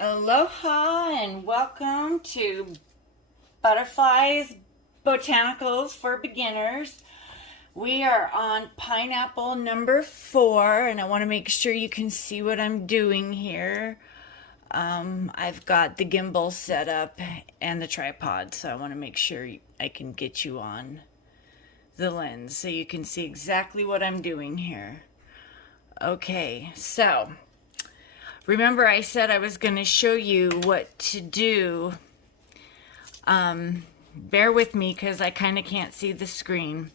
Aloha and welcome to Butterflies Botanicals for Beginners. We are on pineapple number 4, and I want to make sure you can see what I'm doing here. I've got the gimbal set up and the tripod, so I want to make sure I can get you on the lens so you can see exactly what I'm doing here. Okay, so remember I said I was going to show you what to do. Bear with me because I kind of can't see the screen.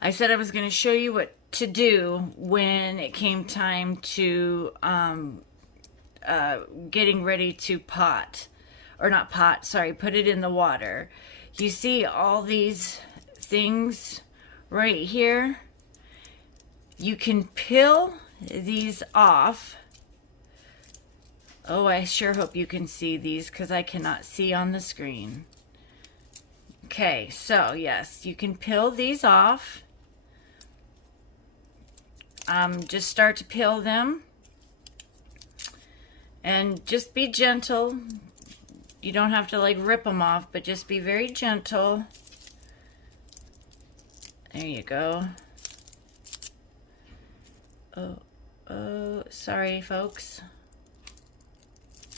I said I was going to show you what to do when it came time to getting ready to put it in the water. You see all these things right here? You can peel these off. Oh, I sure hope you can see these because I cannot see on the screen. Okay, so yes, you can peel these off. Just start to peel them. And just be gentle. You don't have to like rip them off, but just be very gentle. There you go. Oh, sorry folks.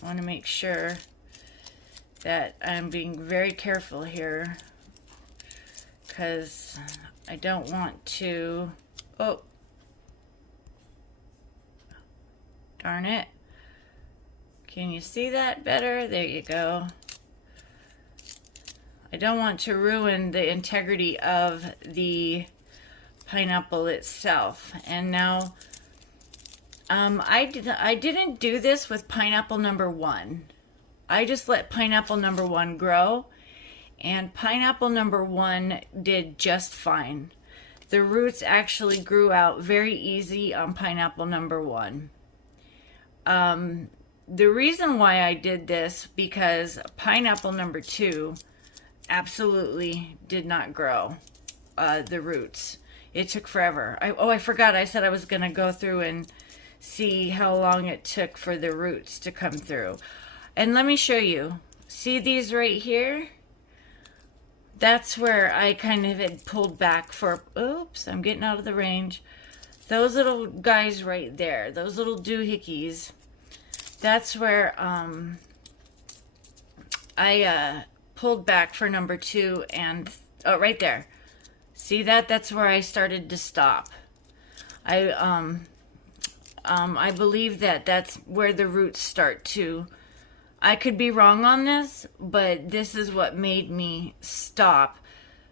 I want to make sure that I'm being very careful here because I don't want to, oh, darn it. Can you see that better? There you go. I don't want to ruin the integrity of the pineapple itself. And now I didn't do this with pineapple number 1. I just let pineapple number 1 grow, and pineapple number 1 did just fine. The roots actually grew out very easy on pineapple number 1. The reason why I did this, because pineapple number 2 absolutely did not grow the roots. It took forever. I forgot. I said I was going to go through and see how long it took for the roots to come through. And let me show you. See these right here? That's where I kind of had pulled back for, oops, I'm getting out of the range. Those little guys right there, those little doohickeys, that's where I pulled back for number 2 and, oh, right there. See that? That's where I started to stop. I believe that that's where the roots start to. I could be wrong on this, but this is what made me stop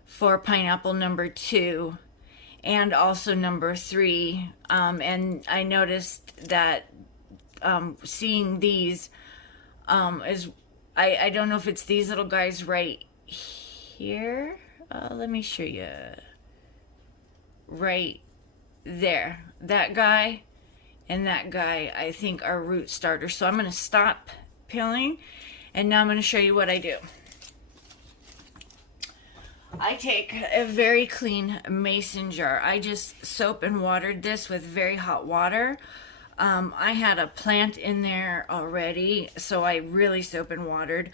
for pineapple number 2 and also number 3. And I noticed that seeing these is, I don't know if it's these little guys right here. Let me show you. Right there. That guy and that guy, I think, are root starters. So I'm going to stop peeling, and now I'm going to show you what I do. I take a very clean mason jar. I just soap and watered this with very hot water. I had a plant in there already, so I really soap and watered.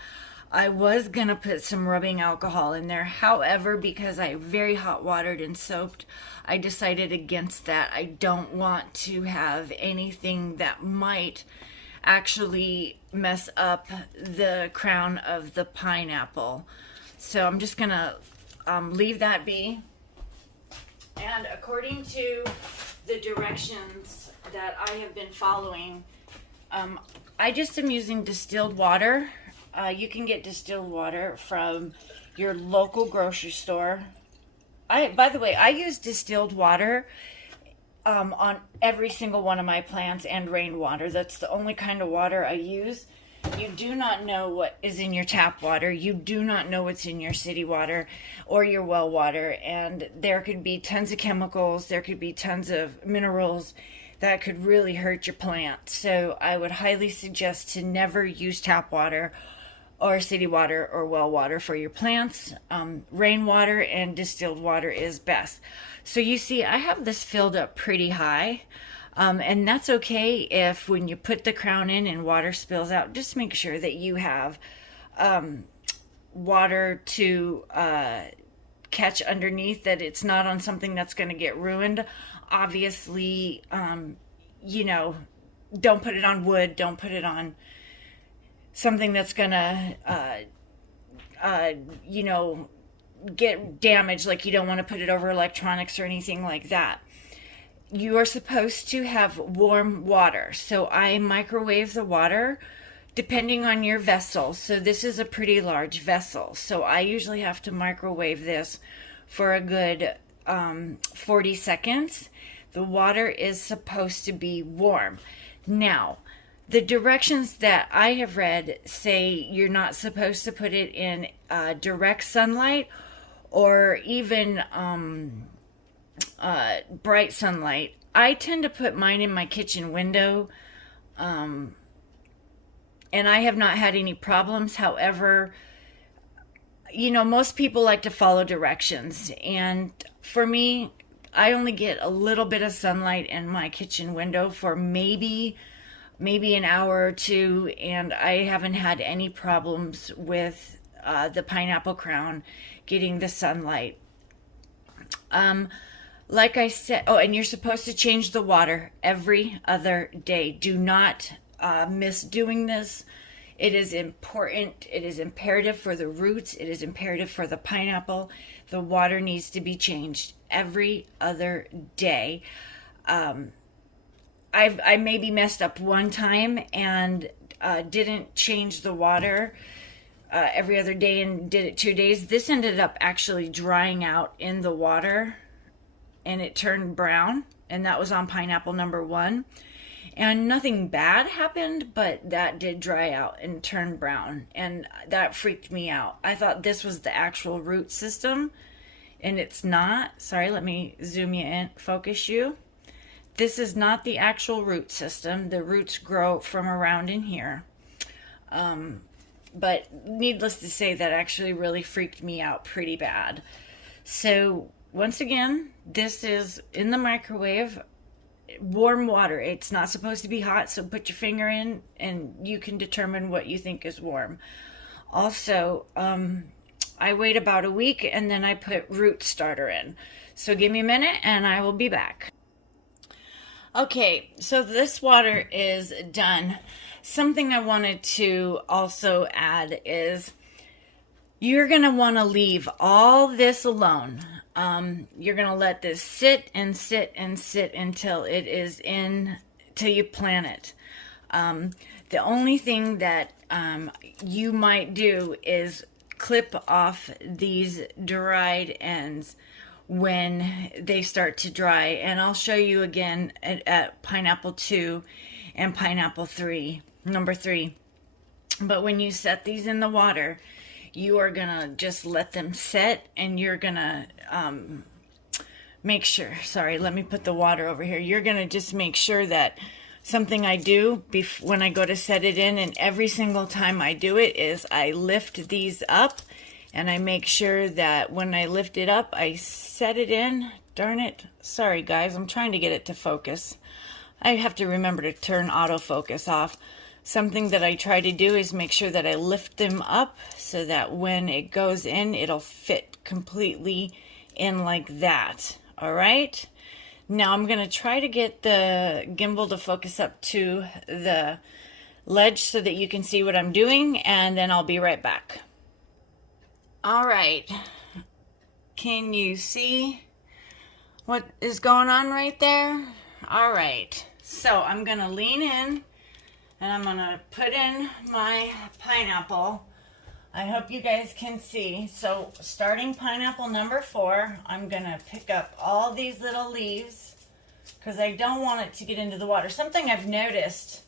I was going to put some rubbing alcohol in there. However, because I very hot watered and soaped, I decided against that. I don't want to have anything that might actually mess up the crown of the pineapple. So I'm just going to leave that be. And according to the directions that I have been following, I just am using distilled water. You can get distilled water from your local grocery store. By the way, I use distilled water on every single one of my plants and rainwater. That's the only kind of water I use. You do not know what is in your tap water. You do not know what's in your city water or your well water. And there could be tons of chemicals. There could be tons of minerals that could really hurt your plant. So I would highly suggest to never use tap water or city water or well water for your plants. Rainwater and distilled water is best. So you see, I have this filled up pretty high. And that's okay if when you put the crown in and water spills out, just make sure that you have water to catch underneath, that it's not on something that's going to get ruined. Obviously, you know, don't put it on wood, don't put it on something that's going to, you know, get damaged. Like, you don't want to put it over electronics or anything like that. You are supposed to have warm water. So I microwave the water depending on your vessel. So this is a pretty large vessel. So I usually have to microwave this for a good 40 seconds. The water is supposed to be warm. Now, the directions that I have read say you're not supposed to put it in direct sunlight or even bright sunlight. I tend to put mine in my kitchen window, and I have not had any problems. However, you know, most people like to follow directions, and for me, I only get a little bit of sunlight in my kitchen window for maybe an hour or two, and I haven't had any problems with the pineapple crown getting the sunlight. Like I said, oh, and you're supposed to change the water every other day. Do not miss doing this. It is important. It is imperative for the roots. It is imperative for the pineapple. The water needs to be changed every other day. I maybe messed up one time and didn't change the water every other day and did it 2 days. This ended up actually drying out in the water, and it turned brown, and that was on pineapple number 1. And nothing bad happened, but that did dry out and turn brown, and that freaked me out. I thought this was the actual root system, and it's not. Sorry, let me zoom you in, focus you. This is not the actual root system. The roots grow from around in here. But needless to say, that actually really freaked me out pretty bad. So once again, this is in the microwave, warm water. It's not supposed to be hot, so put your finger in and you can determine what you think is warm. Also, I wait about a week and then I put root starter in. So give me a minute and I will be back. Okay, so this water is done. Something I wanted to also add is you're going to want to leave all this alone. You're going to let this sit and sit and sit until it is in, till you plant it. The only thing that you might do is clip off these dried ends when they start to dry, and I'll show you again at pineapple 2 and pineapple 3, number 3. But when you set these in the water, you are gonna just let them set, and you're gonna make sure, sorry, let me put the water over here. You're gonna just make sure that something I do when I go to set it in, and every single time I do it, is I lift these up. And I make sure that when I lift it up, I set it in. Darn it. Sorry, guys. I'm trying to get it to focus. I have to remember to turn autofocus off. Something that I try to do is make sure that I lift them up so that when it goes in, it'll fit completely in like that. All right? Now I'm going to try to get the gimbal to focus up to the ledge so that you can see what I'm doing, and then I'll be right back. All right, can you see what is going on right there? All right, so I'm gonna lean in and I'm gonna put in my pineapple. I hope you guys can see. So starting pineapple number 4, I'm gonna pick up all these little leaves because I don't want it to get into the water. Something I've noticed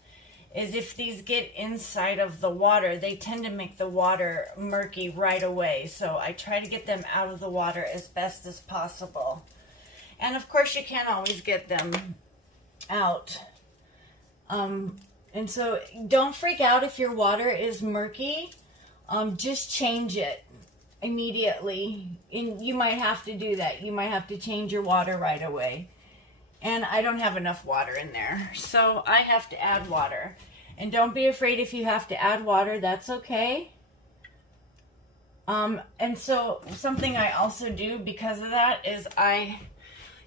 is if these get inside of the water, they tend to make the water murky right away. So I try to get them out of the water as best as possible. And of course you can't always get them out. And so don't freak out if your water is murky. Just change it immediately. And you might have to do that. You might have to change your water right away. and I don't have enough water in there. So I have to add water. And don't be afraid if you have to add water, that's okay. And so something I also do because of that is I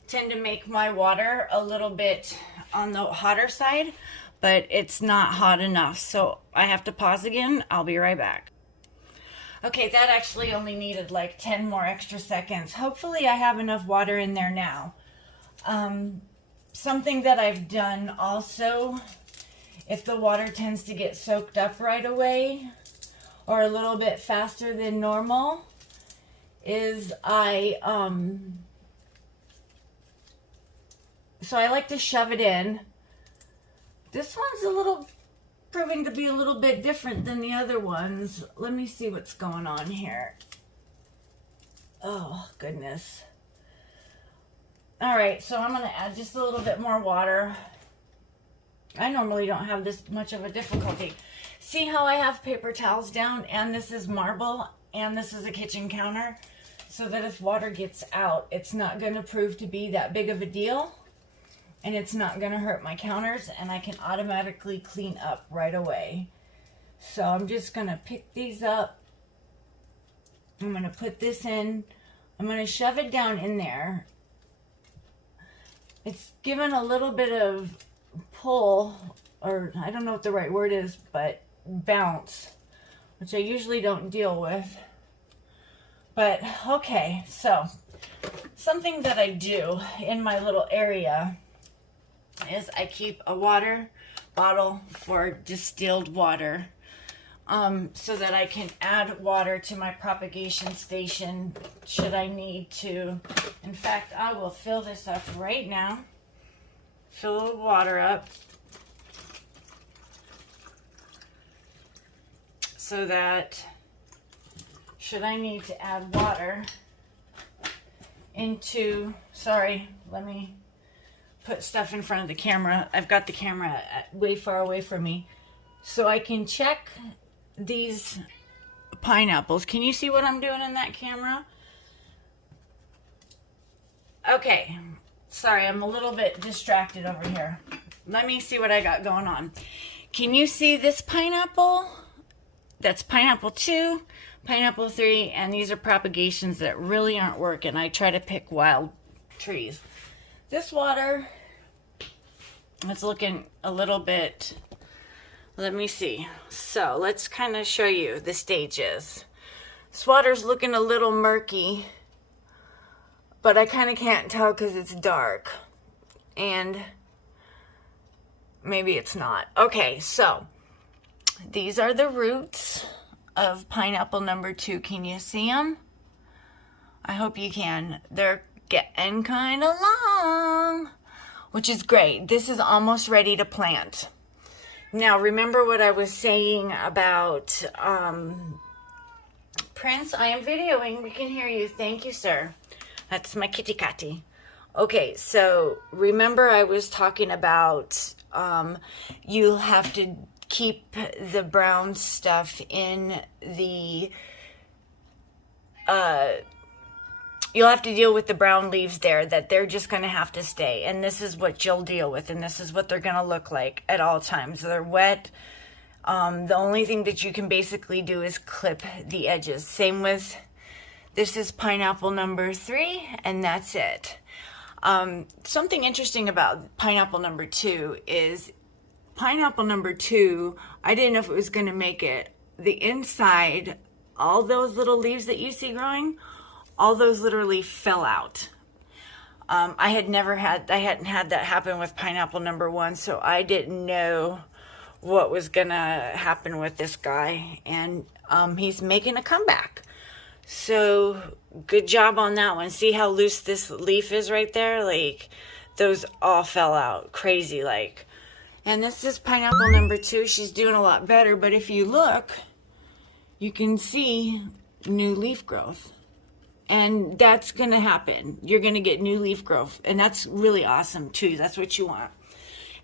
tend to make my water a little bit on the hotter side, but it's not hot enough. So I have to pause again. I'll be right back. Okay, that actually only needed like 10 more extra seconds. Hopefully I have enough water in there now. Something that I've done also, if the water tends to get soaked up right away or a little bit faster than normal, is I like to shove it in. This one's proving to be a little bit different than the other ones. Let me see what's going on here. Oh, goodness. All right, so I'm going to add just a little bit more water. I normally don't have this much of a difficulty. See how I have paper towels down, and this is marble, and this is a kitchen counter, so that if water gets out, it's not going to prove to be that big of a deal, and it's not going to hurt my counters, and I can automatically clean up right away. So I'm just going to pick these up. I'm going to put this in. I'm going to shove it down in there. It's given a little bit of pull, or I don't know what the right word is, but bounce, which I usually don't deal with. But okay, so something that I do in my little area is I keep a water bottle for distilled water, so that I can add water to my propagation station should I need to. In fact, I will fill this up right now. Fill the water up so that should I need to add water into, sorry, let me put stuff in front of the camera. I've got the camera way far away from me so I can check these pineapples. Can you see what I'm doing in that camera? Okay. Sorry, I'm a little bit distracted over here. Let me see what I got going on. Can you see this pineapple? That's pineapple 2, pineapple 3, and these are propagations that really aren't working. I try to pick wild trees. This water, it's looking a little bit, let me see. So let's kind of show you the stages. This water's looking a little murky, but I kind of can't tell because it's dark, and maybe it's not. Okay, so these are the roots of pineapple number 2. Can you see them? I hope you can. They're getting kind of long, which is great. This is almost ready to plant. Now, remember what I was saying about Prince? I am videoing. We can hear you. Thank you, sir. That's my kitty catty. Okay, so remember I was talking about you have to keep the brown stuff in the, you'll have to deal with the brown leaves there, that they're just going to have to stay. And this is what you'll deal with, and this is what they're going to look like at all times. They're wet. The only thing that you can basically do is clip the edges. Same with, this is pineapple number 3, and that's it. Something interesting about pineapple number 2 is pineapple number 2, I didn't know if it was going to make it. The inside, all those little leaves that you see growing, all those literally fell out. I hadn't had that happen with pineapple number 1, so I didn't know what was going to happen with this guy. And he's making a comeback. So good job on that one. See how loose this leaf is right there? Like, those all fell out crazy like. And this is pineapple number 2. She's doing a lot better, but if you look, you can see new leaf growth. And that's going to happen. You're going to get new leaf growth, and that's really awesome too. That's what you want.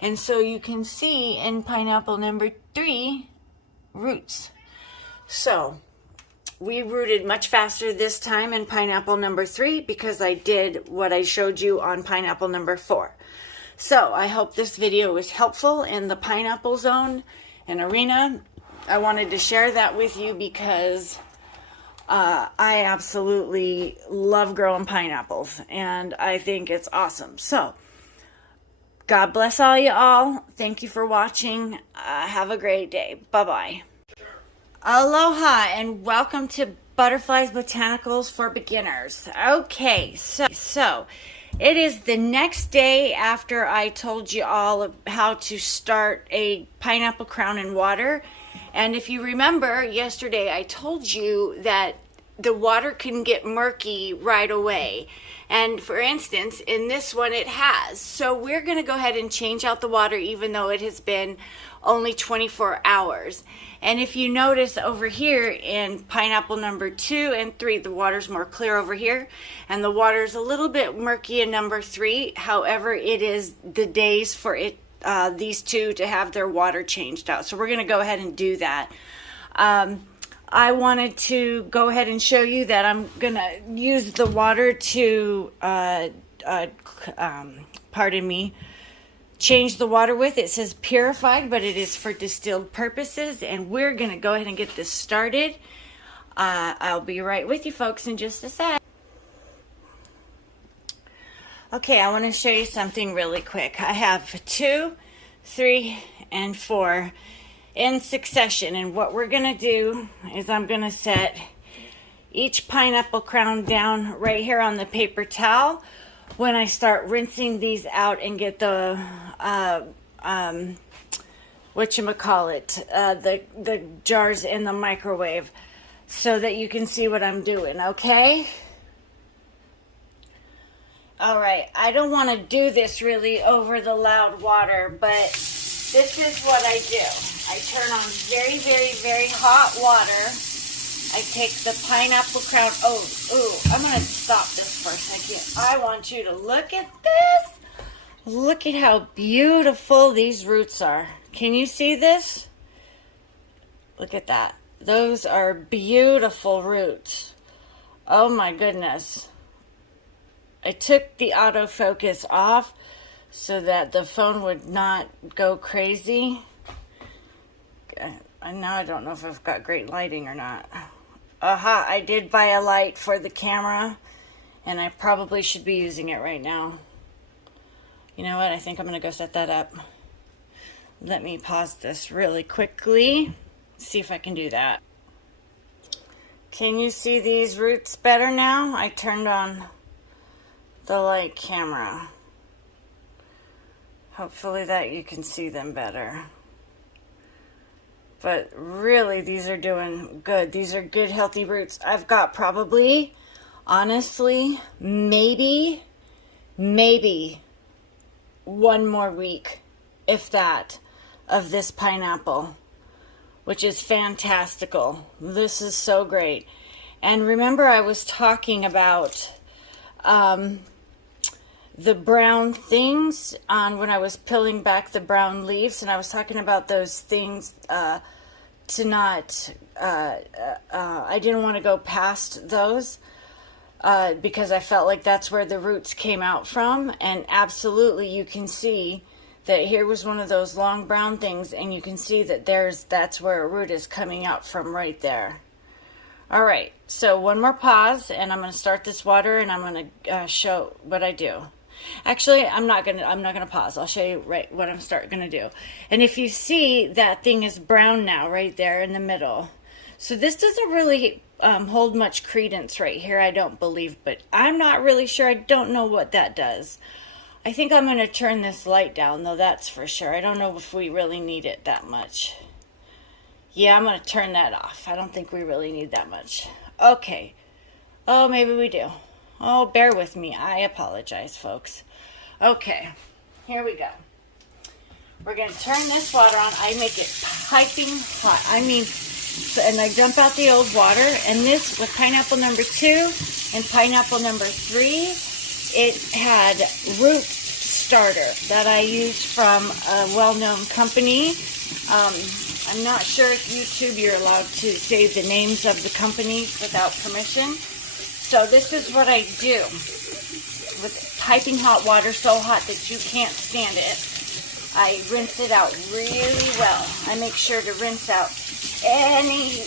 And so you can see in pineapple number 3 roots. So we rooted much faster this time in pineapple number 3 because I did what I showed you on pineapple number 4. So I hope this video was helpful in the pineapple zone and arena. I wanted to share that with you because I absolutely love growing pineapples and I think it's awesome. So God bless all you all. Thank you for watching. Have a great day. Bye-bye. Aloha and welcome to Butterflies Botanicals for Beginners. Okay, so it is the next day after I told you all how to start a pineapple crown in water. And if you remember yesterday, I told you that the water can get murky right away. And for instance, in this one it has. So we're going to go ahead and change out the water even though it has been only 24 hours. And if you notice over here in pineapple number 2 and 3, the water's more clear over here. And the water's a little bit murky in number 3. However, it is the days for it these two to have their water changed out. So we're going to go ahead and do that. I wanted to go ahead and show you that I'm going to use the water to, change the water with. It says purified, but it is for distilled purposes. And we're going to go ahead and get this started. I'll be right with you folks in just a sec. Okay, I want to show you something really quick. I have 2, 3, and 4 in succession. And what we're going to do is I'm going to set each pineapple crown down right here on the paper towel when I start rinsing these out and get the, the jars in the microwave so that you can see what I'm doing, okay? All right, I don't want to do this really over the loud water, but this is what I do. I turn on very, very, very hot water. I take the pineapple crown. I'm going to stop this for a second. I want you to look at this. Look at how beautiful these roots are. Can you see this? Look at that. Those are beautiful roots. Oh my goodness. I took the autofocus off so that the phone would not go crazy. And now I don't know if I've got great lighting or not. Aha, I did buy a light for the camera, and I probably should be using it right now. You know what? I think I'm going to go set that up. Let me pause this really quickly. See if I can do that. Can you see these roots better now? I turned on the light camera. Hopefully that you can see them better. But really, these are doing good. These are good, healthy roots. I've got probably, honestly, maybe one more week, if that, of this pineapple, which is fantastical. This is so great. And remember, I was talking about the brown things on when I was peeling back the brown leaves, and I was talking about those things to not I didn't want to go past those because I felt like that's where the roots came out from. And absolutely, you can see that here was one of those long brown things, and you can see that that's where a root is coming out from right there. All right, so one more pause, and I'm going to start this water, and I'm going to show what I do. Actually, I'm not gonna pause. I'll show you right what I'm gonna do. And if you see, that thing is brown now, right there in the middle. So this doesn't really hold much credence right here, I don't believe, but I'm not really sure. I don't know what that does. I think I'm gonna turn this light down, though, that's for sure. I don't know if we really need it that much. Yeah, I'm gonna turn that off. I don't think we really need that much. Okay. Oh, maybe we do. Oh, bear with me. I apologize, folks. Okay, here we go. We're going to turn this water on. I make it piping hot. I mean, and I dump out the old water. And this, with pineapple number 2 and pineapple number 3, it had root starter that I used from a well-known company. I'm not sure if YouTube you're allowed to say the names of the companies without permission. So this is what I do with piping hot water, so hot that you can't stand it. I rinse it out really well. I make sure to rinse out any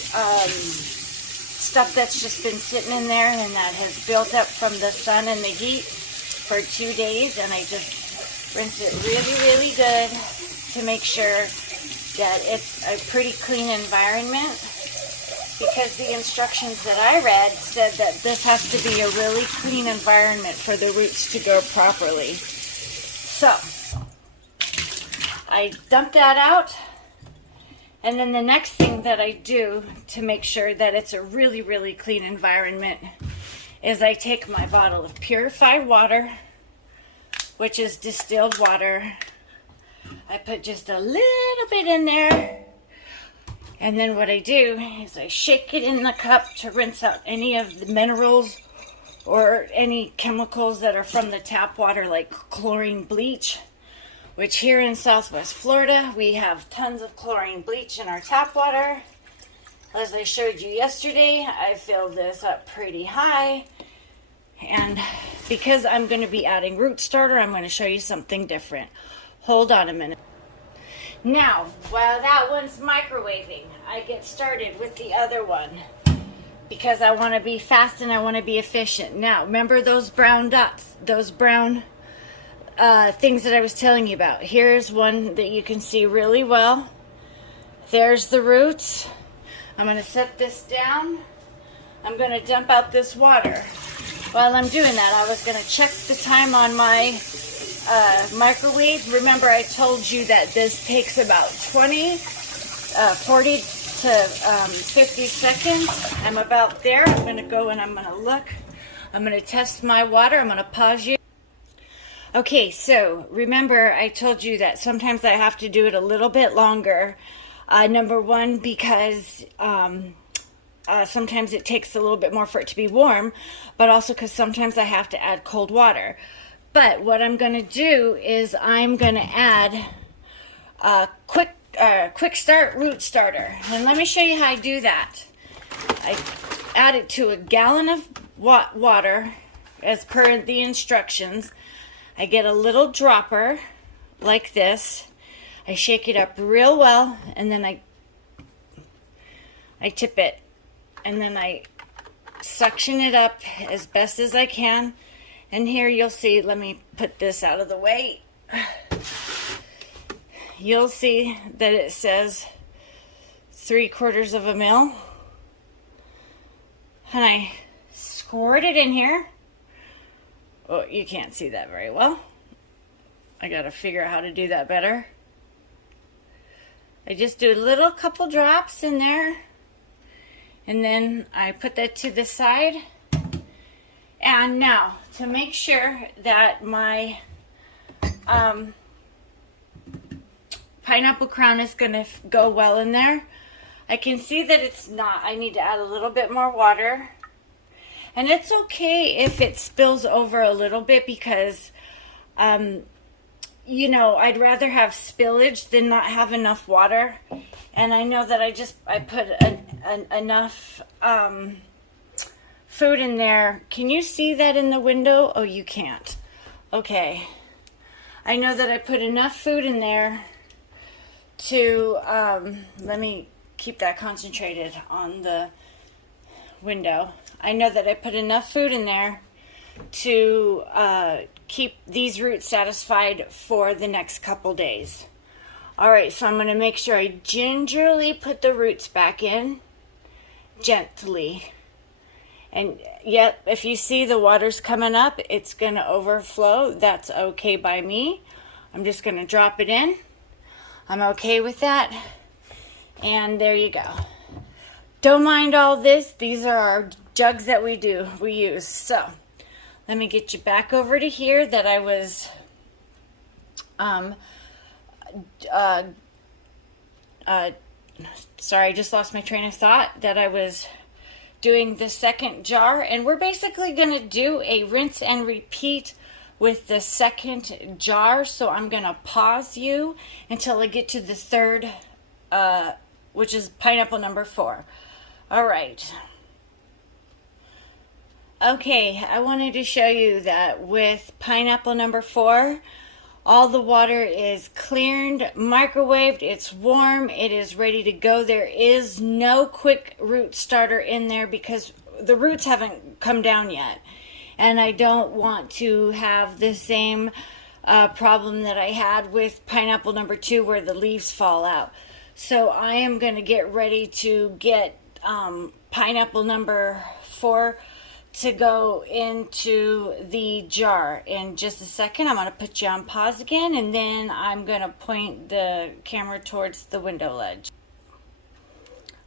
stuff that's just been sitting in there and that has built up from the sun and the heat for 2 days, and I just rinse it really, really good to make sure that it's a pretty clean environment, because the instructions that I read said that this has to be a really clean environment for the roots to grow properly. So I dump that out, and then the next thing that I do to make sure that it's a really, really clean environment is I take my bottle of purified water, which is distilled water. I put just a little bit in there, and then what I do is I shake it in the cup to rinse out any of the minerals or any chemicals that are from the tap water, like chlorine bleach, which here in Southwest Florida, we have tons of chlorine bleach in our tap water. As I showed you yesterday, I filled this up pretty high, and because I'm going to be adding root starter, I'm going to show you something different. Hold on a minute. Now, while that one's microwaving, I get started with the other one because I want to be fast and I want to be efficient. Now, remember those brown dots, those brown things that I was telling you about? Here's one that you can see really well. There's the roots. I'm going to set this down. I'm going to dump out this water. While I'm doing that, I was going to check the time on my microwave. Remember, I told you that this takes about 40 to 50 seconds. I'm about there. I'm going to go and I'm going to look. I'm going to test my water. I'm going to pause you. Okay, so remember I told you that sometimes I have to do it a little bit longer. Number one, because sometimes it takes a little bit more for it to be warm, but also because sometimes I have to add cold water. But what I'm going to do is I'm going to add a quick start root starter. And let me show you how I do that. I add it to a gallon of water as per the instructions. I get a little dropper like this. I shake it up real well, and then I tip it, and then I suction it up as best as I can. And here you'll see, let me put this out of the way. You'll see that it says 3/4 of a mil. And I squirt it in here. Oh, you can't see that very well. I gotta figure out how to do that better. I just do a little couple drops in there. And then I put that to the side. And now, to make sure that my pineapple crown is going to go well in there, I can see that it's not. I need to add a little bit more water. And it's okay if it spills over a little bit because, you know, I'd rather have spillage than not have enough water. And I know that I put enough food in there. Can you see that in the window? Oh, you can't. Okay. I know that I put enough food in there to, let me keep that concentrated on the window. I know that I put enough food in there to keep these roots satisfied for the next couple days. All right, so I'm going to make sure I gingerly put the roots back in, gently. And yet, if you see the water's coming up, it's going to overflow. That's okay by me. I'm just going to drop it in. I'm okay with that. And there you go. Don't mind all this. These are our jugs that we use. So, let me get you back over to here that I was sorry, I just lost my train of thought. That I was doing the second jar, and we're basically going to do a rinse and repeat with the second jar. So I'm going to pause you until I get to the third which is pineapple number 4. All right. Okay, I wanted to show you that with pineapple number 4, all the water is cleared, microwaved, it's warm, it is ready to go. There is no quick root starter in there because the roots haven't come down yet. And I don't want to have the same problem that I had with pineapple number 2 where the leaves fall out. So I am going to get ready to get pineapple number 4 to go into the jar. In just a second, I'm going to put you on pause again, and then I'm going to point the camera towards the window ledge.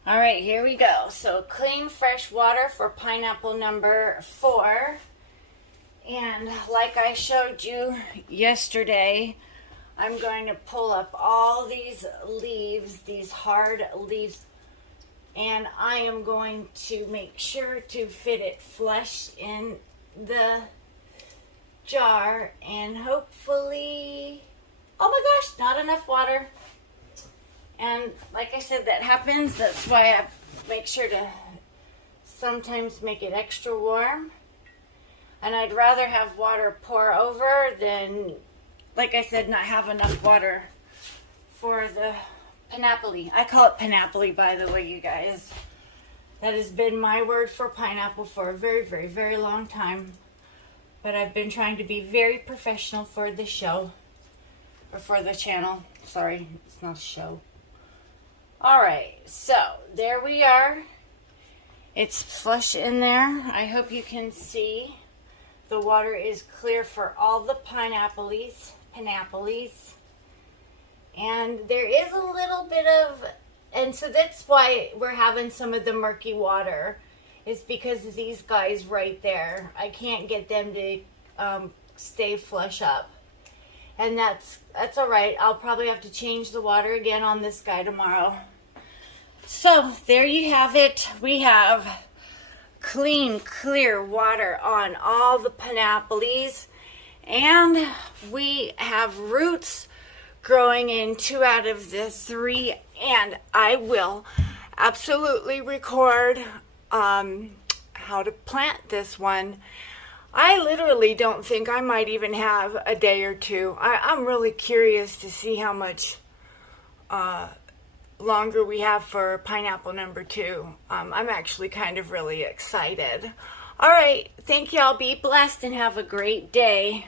All right, here we go. So clean, fresh water for pineapple number 4. And like I showed you yesterday, I'm going to pull up all these leaves, these hard leaves, and I am going to make sure to fit it flush in the jar, and hopefully, oh my gosh, not enough water. And like I said, that happens. That's why I make sure to sometimes make it extra warm. And I'd rather have water pour over than, like I said, not have enough water for the puhnapple-ey. I call it puhnapple-ey, by the way, you guys. That has been my word for pineapple for a very, very, very long time. But I've been trying to be very professional for the show. Or for the channel. Sorry, it's not a show. Alright, so there we are. It's flush in there. I hope you can see. The water is clear for all the puhnapple-eys. And there is a little bit of, and so that's why we're having some of the murky water, is because of these guys right there. I can't get them to stay flush up. And that's all right. I'll probably have to change the water again on this guy tomorrow. So there you have it. We have clean, clear water on all the puhnapple-eys, and we have roots growing in 2 out of the 3, and I will absolutely record how to plant this one. I literally don't think I might even have a day or 2. I'm really curious to see how much longer we have for pineapple number 2. I'm actually kind of really excited. All right, thank y'all. Be blessed and have a great day.